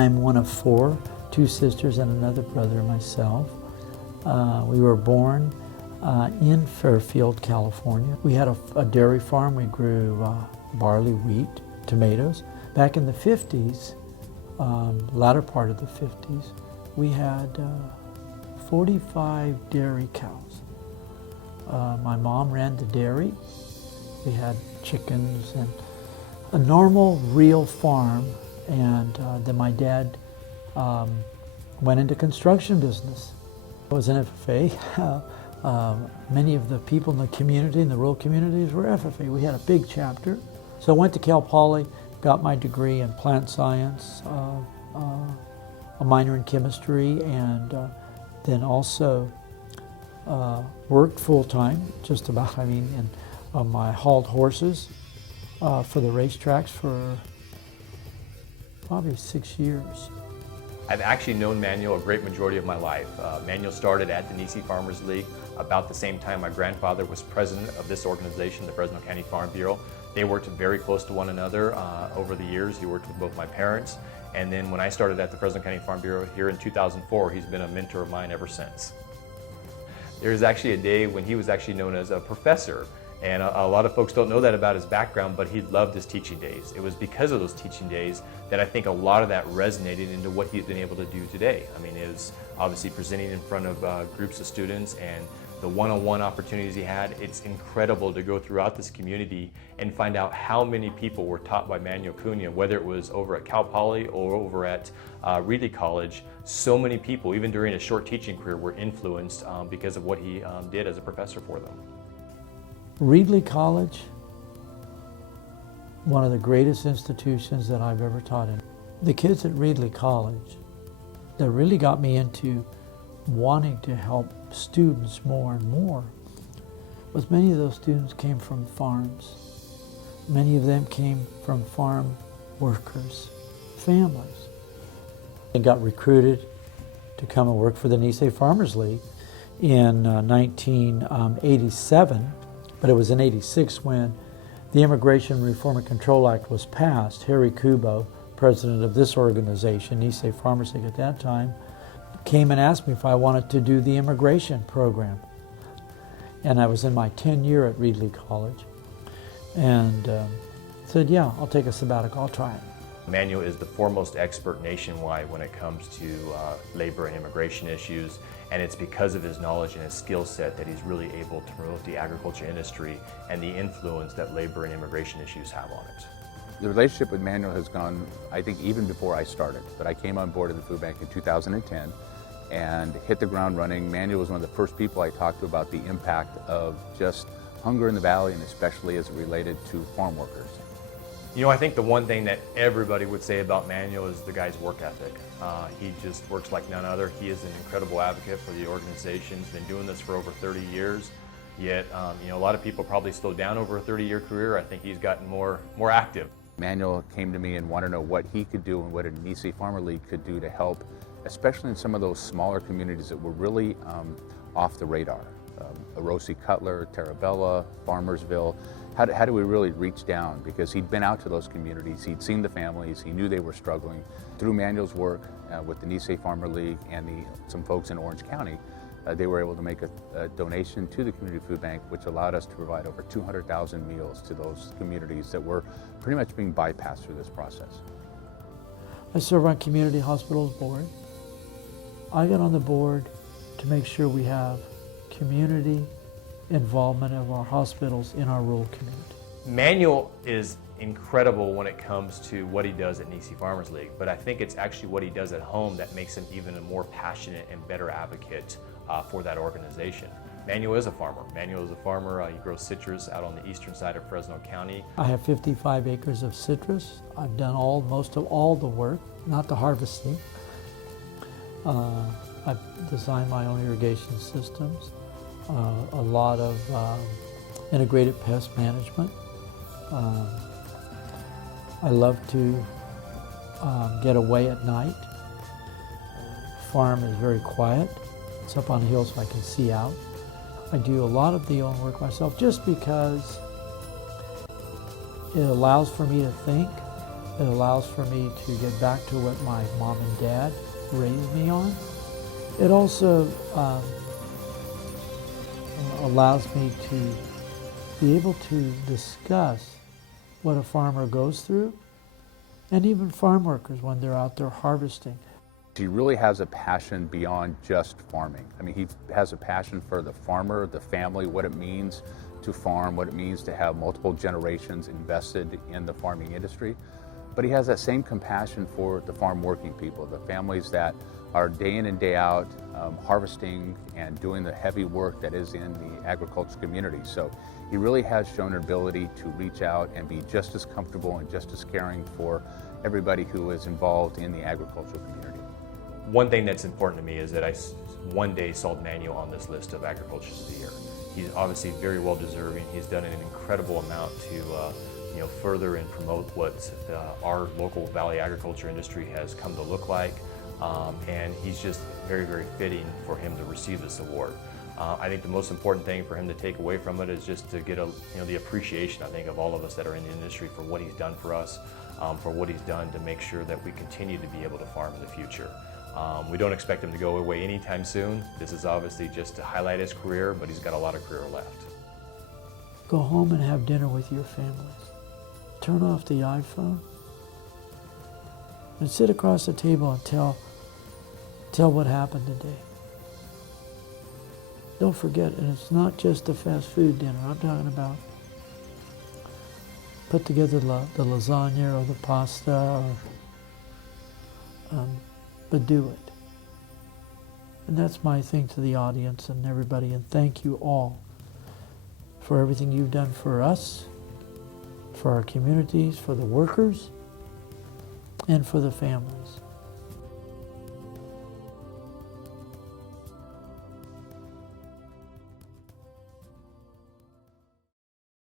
I'm one of four, two sisters and another brother myself. We were born in Fairfield, California. We had a dairy farm. We grew barley, wheat, tomatoes. Back in the 50s, latter part of the 50s, we had 45 dairy cows. My mom ran the dairy. We had chickens and a normal, real farm. And then my dad went into construction business. I was an FFA. Many of the people in the community, in the rural communities, were FFA. We had a big chapter. So I went to Cal Poly, got my degree in plant science, a minor in chemistry, and then also worked full-time, just about, and I hauled horses for the racetracks for probably 6 years. I've actually known Manuel a great majority of my life. Manuel started at the Nisei Farmers League about the same time my grandfather was president of this organization, the Fresno County Farm Bureau. They worked very close to one another over the years. He worked with both my parents, and then when I started at the Fresno County Farm Bureau here in 2004, he's been a mentor of mine ever since. There was actually a day when he was actually known as a professor. And a lot of folks don't know that about his background, but he loved his teaching days. It was because of those teaching days that I think a lot of that resonated into what he's been able to do today. It was obviously presenting in front of groups of students and the one-on-one opportunities he had. It's incredible to go throughout this community and find out how many people were taught by Manuel Cunha, whether it was over at Cal Poly or over at Reedley College. So many people, even during a short teaching career, were influenced because of what he did as a professor for them. Reedley College, one of the greatest institutions that I've ever taught in. The kids at Reedley College, that really got me into wanting to help students more and more, was many of those students came from farms. Many of them came from farm workers, families. They got recruited to come and work for the Nisei Farmers League in 1987. But it was in '86 when the Immigration Reform and Control Act was passed. Harry Kubo, president of this organization, Nisei Farmers League at that time, came and asked me if I wanted to do the immigration program. And I was in my 10th year at Reedley College. And said, yeah, I'll take a sabbatical, I'll try it. Manuel is the foremost expert nationwide when it comes to labor and immigration issues, and it's because of his knowledge and his skill set that he's really able to promote the agriculture industry and the influence that labor and immigration issues have on it. The relationship with Manuel has gone, I think, even before I started. But I came on board at the food bank in 2010 and hit the ground running. Manuel was one of the first people I talked to about the impact of just hunger in the valley, and especially as it related to farm workers. I think the one thing that everybody would say about Manuel is the guy's work ethic. He just works like none other. He is an incredible advocate for the organization. He's been doing this for over 30 years. Yet, a lot of people probably slow down over a 30-year career. I think he's gotten more active. Manuel came to me and wanted to know what he could do and what a Nisei Farmer League could do to help, especially in some of those smaller communities that were really off the radar. Orosi Cutler, Terabella, Farmersville. How do we really reach down? Because he'd been out to those communities, he'd seen the families, he knew they were struggling. Through Manuel's work with the Nisei Farmer League and some folks in Orange County, they were able to make a donation to the community food bank, which allowed us to provide over 200,000 meals to those communities that were pretty much being bypassed through this process. I serve on Community Hospitals Board. I got on the board to make sure we have community involvement of our hospitals in our rural community. Manuel is incredible when it comes to what he does at Nisei Farmers League, but I think it's actually what he does at home that makes him even a more passionate and better advocate for that organization. Manuel is a farmer. Manuel is a farmer. He grows citrus out on the eastern side of Fresno County. I have 55 acres of citrus. I've done most of all the work, not the harvesting. I've designed my own irrigation systems, a lot of integrated pest management. I love to get away at night. Farm is very quiet. It's up on the hill so I can see out. I do a lot of the own work myself just because it allows for me to think It allows for me to get back to what my mom and dad raised me on. It also allows me to be able to discuss what a farmer goes through, and even farm workers when they're out there harvesting. He really has a passion beyond just farming. I mean, he has a passion for the farmer, the family, what it means to farm, what it means to have multiple generations invested in the farming industry. But he has that same compassion for the farm working people, the families that are day in and day out harvesting and doing the heavy work that is in the agriculture community. So he really has shown an ability to reach out and be just as comfortable and just as caring for everybody who is involved in the agricultural community. One thing that's important to me is that I one day saw Manuel on this list of Agriculturalists of the Year. He's obviously very well deserving. He's done an incredible amount to further and promote what our local valley agriculture industry has come to look like. And he's just very, very fitting for him to receive this award. I think the most important thing for him to take away from it is just to get the appreciation, I think, of all of us that are in the industry for what he's done for us, for what he's done to make sure that we continue to be able to farm in the future. We don't expect him to go away anytime soon. This is obviously just to highlight his career, but he's got a lot of career left. Go home and have dinner with your families. Turn off the iPhone and sit across the table and tell what happened today. Don't forget, and it's not just the fast food dinner. I'm talking about put together the lasagna or the pasta, but do it. And that's my thing to the audience and everybody, and thank you all for everything you've done for us, for our communities, for the workers, and for the families.